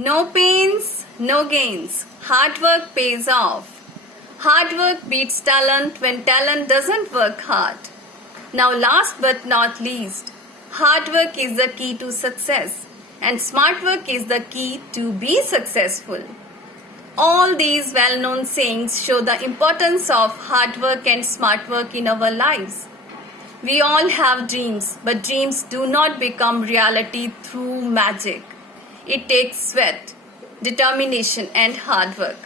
No pains, no gains. Hard work pays off. Hard work beats talent when talent doesn't work hard. Now, last but not least, hard work is the key to success, and smart work is the key to be successful. All these well known sayings show the importance of hard work and smart work in our lives. We all have dreams, but dreams do not become reality through magic. It takes sweat, determination, and hard work.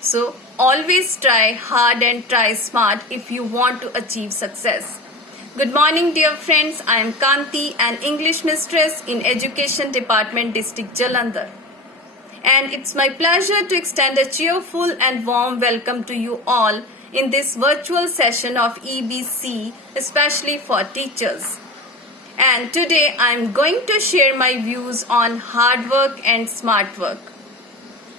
So, always try hard and try smart if you want to achieve success. Good morning, dear friends. I am Kanti, an English mistress in Education Department, District Jalandhar. And it's my pleasure to extend a cheerful and warm welcome to you all in this virtual session of EBC, especially for teachers. And today I am going to share my views on hard work and smart work.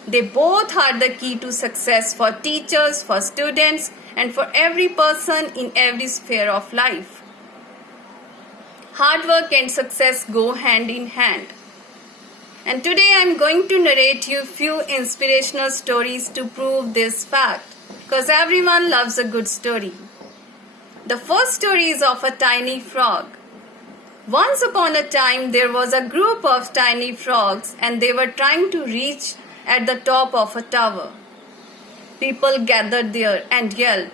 They both are the key to success for teachers, for students, and for every person in every sphere of life. Hard work and success go hand in hand. And today I am going to narrate you few inspirational stories to prove this fact, because everyone loves a good story. The first story is of a tiny frog. Once upon a time, there was a group of tiny frogs and they were trying to reach at the top of a tower. People gathered there and yelled,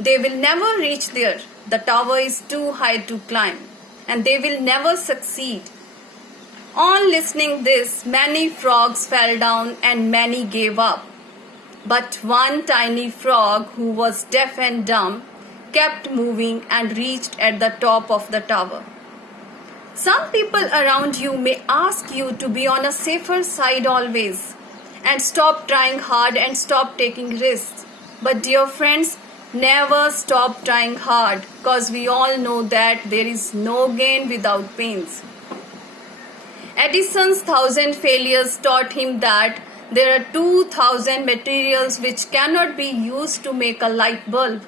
"They will never reach there. The tower is too high to climb and they will never succeed." On listening this, many frogs fell down and many gave up. But one tiny frog who was deaf and dumb kept moving and reached at the top of the tower. Some people around you may ask you to be on a safer side always and stop trying hard and stop taking risks. But dear friends, never stop trying hard, because we all know that there is no gain without pains. Edison's 1,000 failures taught him that there are 2,000 materials which cannot be used to make a light bulb.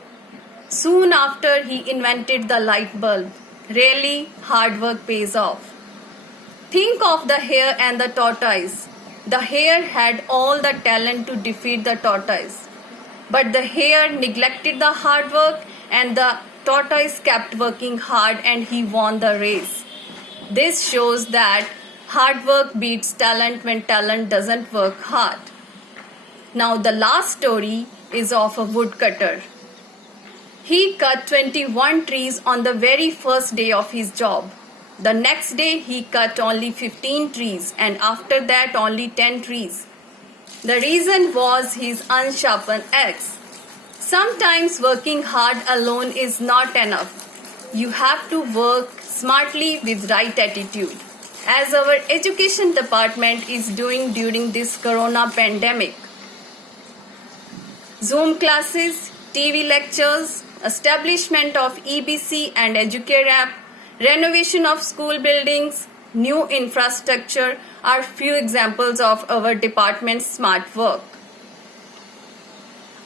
Soon after, he invented the light bulb. Really, hard work pays off. Think of the hare and the tortoise. The hare had all the talent to defeat the tortoise. But the hare neglected the hard work and the tortoise kept working hard and he won the race. This shows that hard work beats talent when talent doesn't work hard. Now the last story is of a woodcutter. He cut 21 trees on the very first day of his job. The next day he cut only 15 trees and after that only 10 trees. The reason was his unsharpened axe. Sometimes working hard alone is not enough. You have to work smartly with right attitude, as our education department is doing during this corona pandemic. Zoom classes, TV lectures, establishment of EBC and Educare app, renovation of school buildings, new infrastructure are few examples of our department's smart work.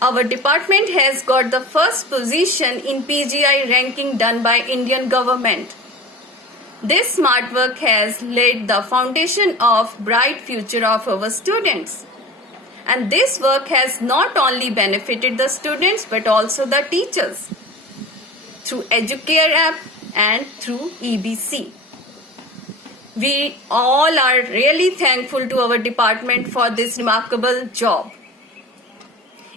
Our department has got the first position in PGI ranking done by Indian government. This smart work has laid the foundation of bright future of our students. And this work has not only benefited the students but also the teachers through Educare app and through EBC. We all are really thankful to our department for this remarkable job.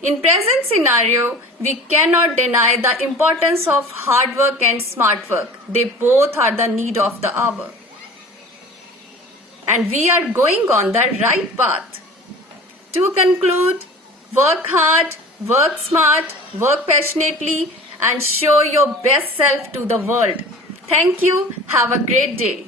In present scenario, we cannot deny the importance of hard work and smart work. They both are the need of the hour. And we are going on the right path. To conclude, work hard, work smart, work passionately, and show your best self to the world. Thank you. Have a great day.